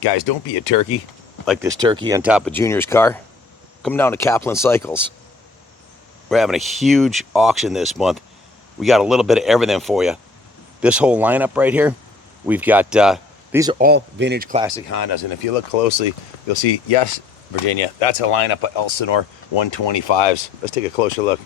Guys, don't be a turkey like this turkey on top of Junior's car. Come down to Kaplan Cycles. We're having a huge auction this month. We got a little bit of everything for you. This whole lineup right here, we've got, these are all vintage classic Hondas. And if you look closely, you'll see, yes, Virginia, that's a lineup of Elsinore 125s. Let's take a closer look.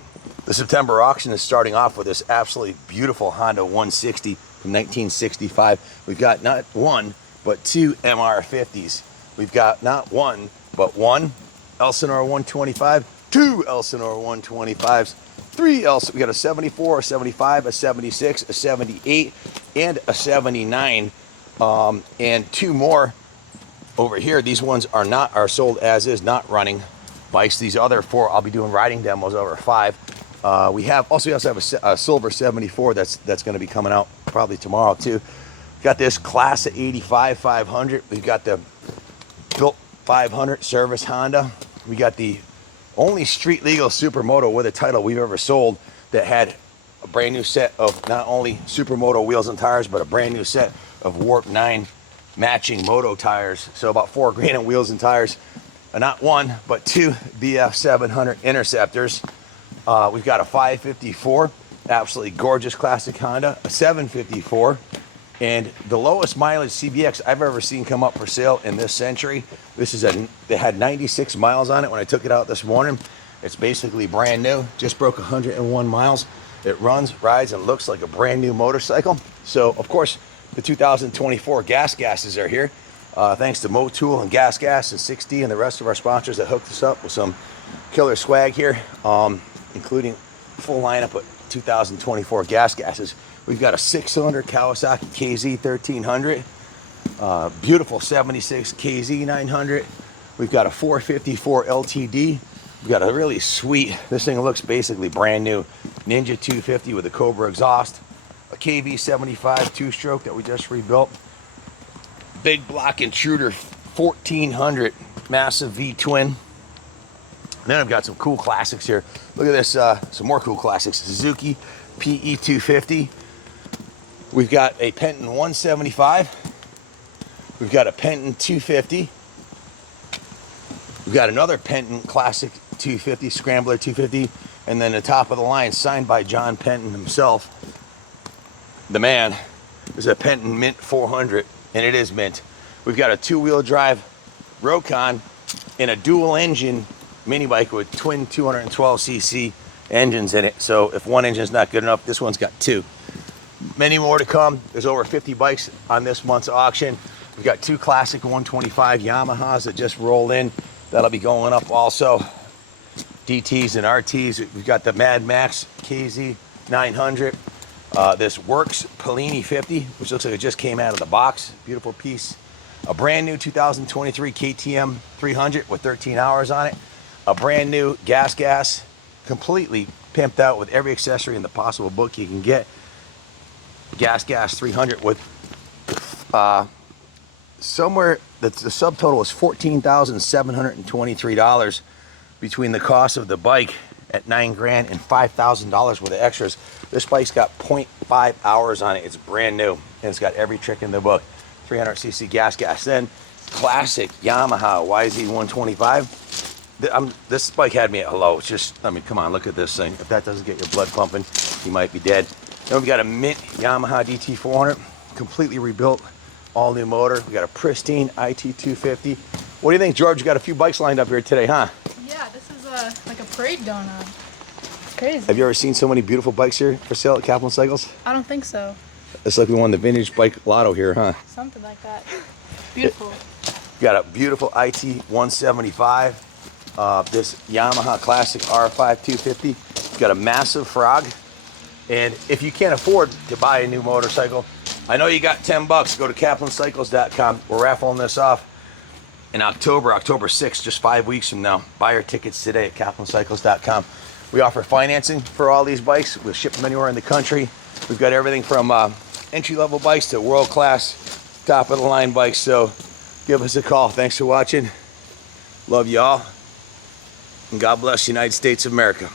The September auction is starting off with this absolutely beautiful Honda 160 from 1965. We've got not one, but two MR50s. We've got not one, but one Elsinore 125, two Elsinore 125s, three we got a 74, a 75, a 76, a 78, and a 79, and two more over here. These ones are sold as is, not running bikes. These other four, I'll be doing riding demos over 5. We also have a silver 74 that's going to be coming out probably tomorrow too. Got this class of 85 500. We've got the built 500 service Honda. We got the only street legal supermoto with a title we've ever sold that had a brand new set of not only supermoto wheels and tires, but a brand new set of Warp 9 matching moto tires. So about $4 grand in wheels and tires. Not one, but two BF 700 Interceptors. We've got a 554, absolutely gorgeous classic Honda, a 754, and the lowest mileage CBX I've ever seen come up for sale in this century. This is they had 96 miles on it when I took it out this morning. It's basically brand new, just broke 101 miles. It runs, rides, and looks like a brand new motorcycle. So, of course, the 2024 gases are here. Thanks to Motul and Gas and 6D and the rest of our sponsors that hooked us up with some killer swag here, including full lineup of 2024 gases. We've got a 6-cylinder Kawasaki KZ 1300, beautiful 76 KZ 900. We've got a 454 LTD. We've got a really sweet, this thing looks basically brand new, Ninja 250 with a Cobra exhaust, a KV 75 two-stroke that we just rebuilt, big block Intruder 1400 massive V-twin. Then I've got some cool classics here. Look at this, some more cool classics. Suzuki PE 250. We've got a Penton 175. We've got a Penton 250. We've got another Penton Classic 250, Scrambler 250. And then the top of the line, signed by John Penton himself, the man, is a Penton Mint 400, and it is mint. We've got a 2-wheel drive Rokon in a dual engine mini bike with twin 212cc engines in it. So if one engine's not good enough, this one's got two. Many more to come. There's over 50 bikes on this month's auction. We've got two classic 125 Yamahas that just rolled in. That'll be going up also. DTs and RTs. We've got the Mad Max KZ 900. This Works Pellini 50, which looks like it just came out of the box. Beautiful piece. A brand new 2023 KTM 300 with 13 hours on it. A brand new gas, completely pimped out with every accessory in the possible book you can get. Gas 300 with somewhere that the subtotal is $14,723 between the cost of the bike at $9 grand and $5,000 worth of extras. This bike's got 0.5 hours on it. It's brand new and it's got every trick in the book. 300cc gas. Then classic Yamaha YZ 125. This bike had me at hello. It's just, I mean, come on, look at this thing. If that doesn't get your blood pumping, you might be dead. Then we've got a mint Yamaha DT 400, completely rebuilt, all new motor. We got a pristine IT 250. What do you think, George? You got a few bikes lined up here today, huh? Yeah, this is like a parade going on. It's crazy. Have you ever seen so many beautiful bikes here for sale at Kaplan Cycles? I don't think so. It's like we won the vintage bike lotto here, huh? Something like that. Beautiful. We got a beautiful IT 175. This Yamaha Classic R5 250. We've got a massive Frog. And if you can't afford to buy a new motorcycle, I know you got 10 bucks, go to kaplancycles.com. We're raffling this off in October 6th, just 5 weeks from now. Buy your tickets today at kaplancycles.com. We offer financing for all these bikes. We'll ship them anywhere in the country. We've got everything from entry-level bikes to world-class, top-of-the-line bikes. So give us a call. Thanks for watching. Love you all. And God bless the United States of America.